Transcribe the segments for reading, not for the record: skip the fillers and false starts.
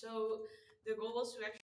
So the goal was to actually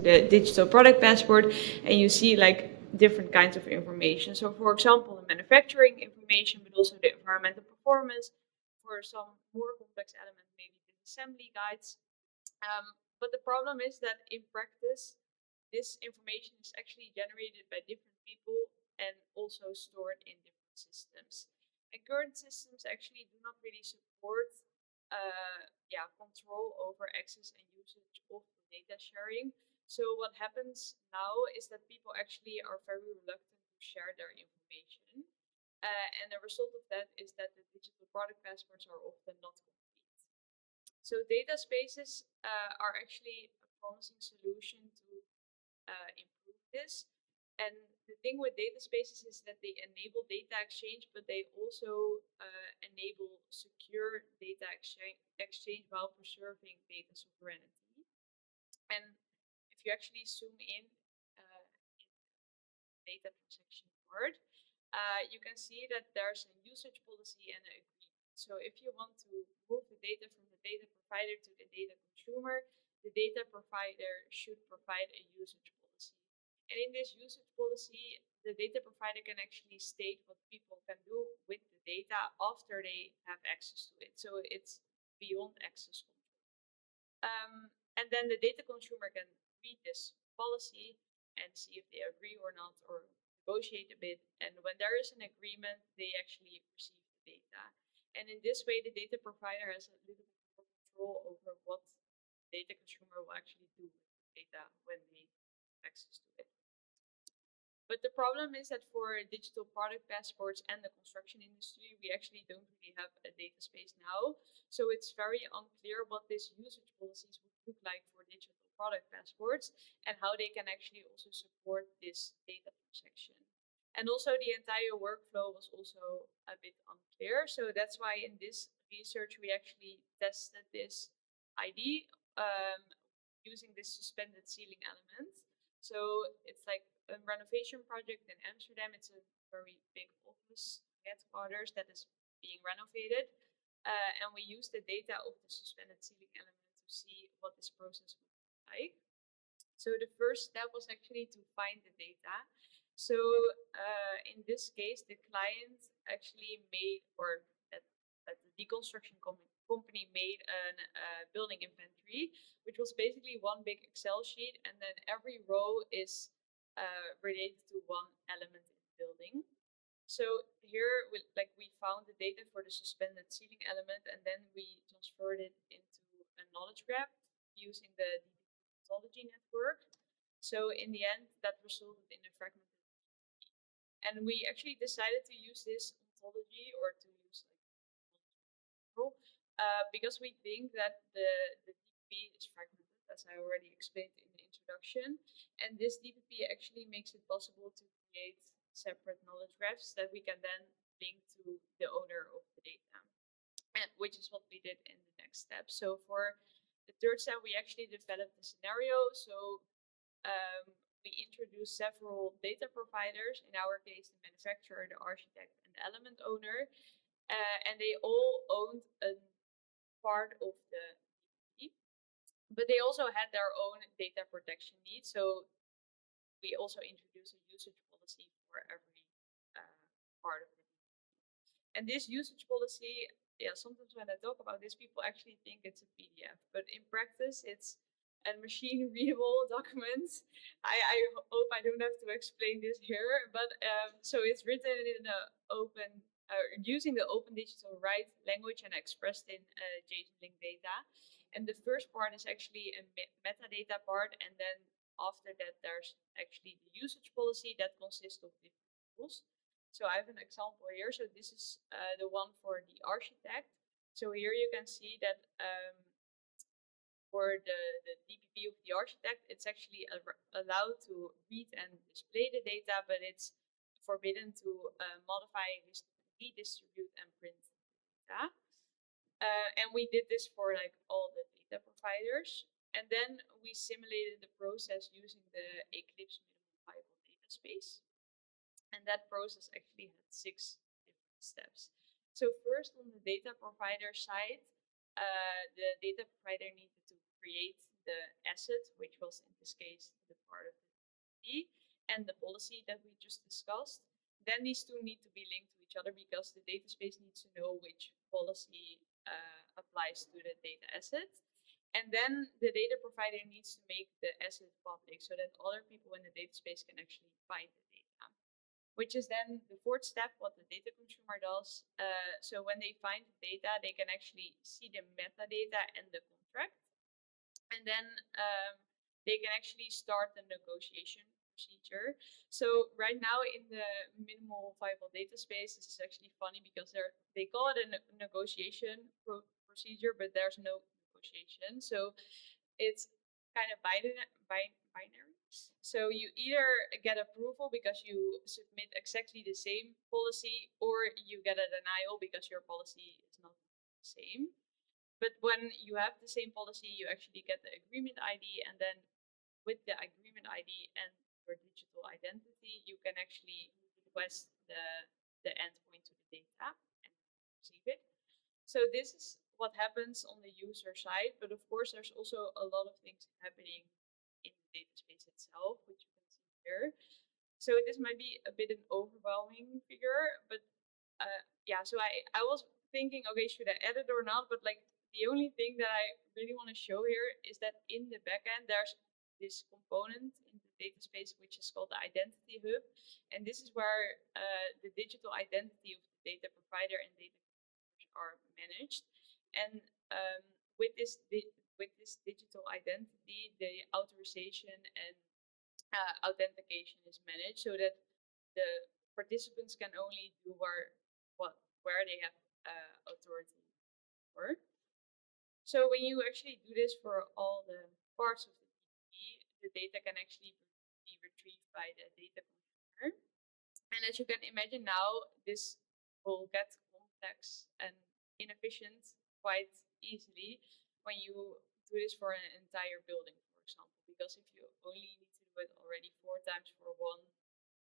the digital product passport, and you see like different kinds of information. So for example, the manufacturing information, but also the environmental performance. For some more complex elements, maybe the assembly guides. But the problem is that in practice, this information is actually generated by different people and also stored in different systems. And current systems actually do not really support control over access and usage of data sharing. So what happens now is that people actually are very reluctant to share their information. And the result of that is that the digital product passports are often not complete. So data spaces are actually a promising solution to improve this. And the thing with data spaces is that they enable data exchange, but they also enable secure data exchange while preserving data sovereignty. And if you actually zoom in data transaction part, you can see that there's a usage policy and an agreement. So if you want to move the data from the data provider to the data consumer, the data provider should provide a usage policy. And in this usage policy, the data provider can actually state what people can do with the data after they have access to it. So it's beyond access control. And then the data consumer can read this policy and see if they agree or not, or negotiate a bit. And when there is an agreement, they actually receive the data. And in this way, the data provider has a little bit more control over what the data consumer will actually do with the data when they have access to it. But the problem is that for digital product passports and the construction industry, we actually don't really have a data space now. So it's very unclear what this usage policies would look like for digital product passports and how they can actually also support this data transaction. And also the entire workflow was also a bit unclear. So that's why in this research, we actually tested this ID using this suspended ceiling element. So it's like a renovation project in Amsterdam. It's a very big office headquarters that is being renovated. And we use the data of the suspended ceiling element to see what this process would look like. So the first step was actually to find the data. So in this case, the client actually made, or that the deconstruction company made a building inventory, which was basically one big Excel sheet, and then every row is related to one element in the building. So here, we found the data for the suspended ceiling element, and then we transferred it into a knowledge graph using the DPP ontology network. So in the end, that resulted in a fragmented DPP. And we actually decided to use this ontology, or to use because we think that the DPP is fragmented, as I already explained in the introduction. And this DPP actually makes it possible to create separate knowledge graphs that we can then link to the owner of the data, and which is what we did in the next step. So for the third step, we actually developed a scenario. So we introduced several data providers, in our case, the manufacturer, the architect, and the element owner, and they all owned a part of the DPP, but they also had their own data protection needs. So we also introduced a usage policy for every part of it. And this usage policy, sometimes when I talk about this, people actually think it's a PDF, but in practice, it's a machine readable document. I hope I don't have to explain this here, but so it's written in an open, using the open digital right language and expressed in JSON link data. And the first part is actually a metadata part, and then after that, there's actually the usage policy that consists of different rules. So I have an example here. So this is the one for the architect. So here you can see that for the DPP view of the architect, it's actually allowed to read and display the data, but it's forbidden to modify, redistribute, and print data. And we did this for like all the data providers. And then we simulated the process using the Eclipse minimum viable data space. And that process actually had 6 different steps. So first, on the data provider side, the data provider needed to create the asset, which was in this case the part of the DPP, and the policy that we just discussed. Then these two need to be linked to each other because the data space needs to know which policy applies to the data asset. And then the data provider needs to make the asset public so that other people in the data space can actually find the data. Which is then the 4th step, what the data consumer does. So when they find the data, they can actually see the metadata and the contract. And then they can actually start the negotiation procedure. So right now in the minimal viable data space, this is actually funny because they call it a negotiation procedure, but there's no negotiation. So it's kind of binary. So you either get approval because you submit exactly the same policy, or you get a denial because your policy is not the same. But when you have the same policy, you actually get the agreement ID, and then with the agreement ID and your digital identity, you can actually request the endpoint to the data and receive it. So this is what happens on the user side, but of course there's also a lot of things happening in the data space itself, which you can see here. So this might be a bit an overwhelming figure, but yeah, so I was thinking, okay, should I add it or not? But like the only thing that I really want to show here is that in the backend there's this component in the data space which is called the identity hub, and this is where the digital identity of the data provider and data are managed. And with this digital identity, the authorization and authentication is managed so that the participants can only do where they have authority for. So when you actually do this for all the parts of the DPP, the data can actually be retrieved by the data consumer. And as you can imagine now, this will get complex and inefficient quite easily when you do this for an entire building, for example. Because if you only need to do it already 4 times for one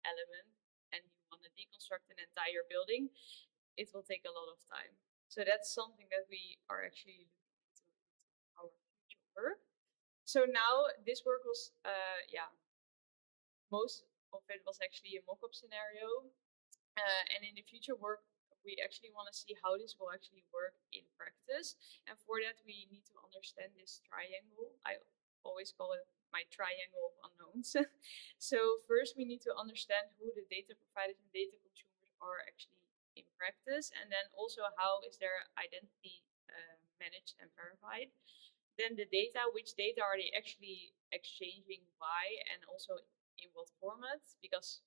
element and you want to deconstruct an entire building, it will take a lot of time. So that's something that we are actually looking into our future work. So now this work was, most of it was actually a mock-up scenario. And in the future work, we actually want to see how this will actually work in practice. And for that, we need to understand this triangle. I always call it my triangle of unknowns. So first, we need to understand who the data providers and data consumers are actually in practice, and then also how is their identity managed and verified. Then the data, which data are they actually exchanging, why, and also in what format, because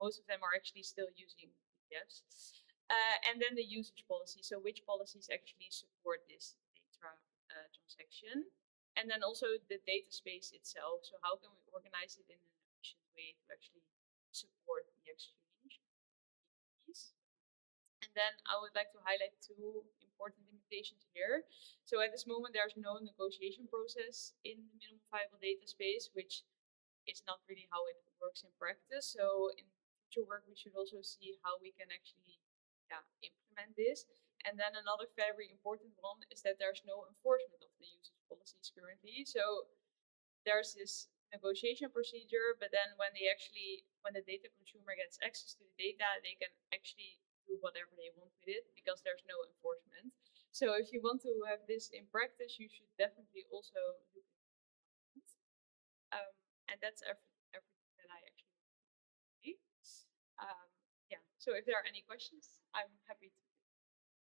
most of them are actually still using PDFs. And then the usage policy, so which policies actually support this data transaction. And then also the data space itself, so how can we organize it in an efficient way to actually support the exchange. And then I would like to highlight 2 important limitations here. So at this moment, there's no negotiation process in the minimum viable data space, which is not really how it works in practice. So in future work, we should also see how we can actually implement this. And then another very important one is that there's no enforcement of the usage policies currently. So there's this negotiation procedure, but then when the data consumer gets access to the data, they can actually do whatever they want with it because there's no enforcement. So if you want to have this in practice, you should definitely also look at it. And that's everything that I actually want to say. So if there are any questions, I'm happy to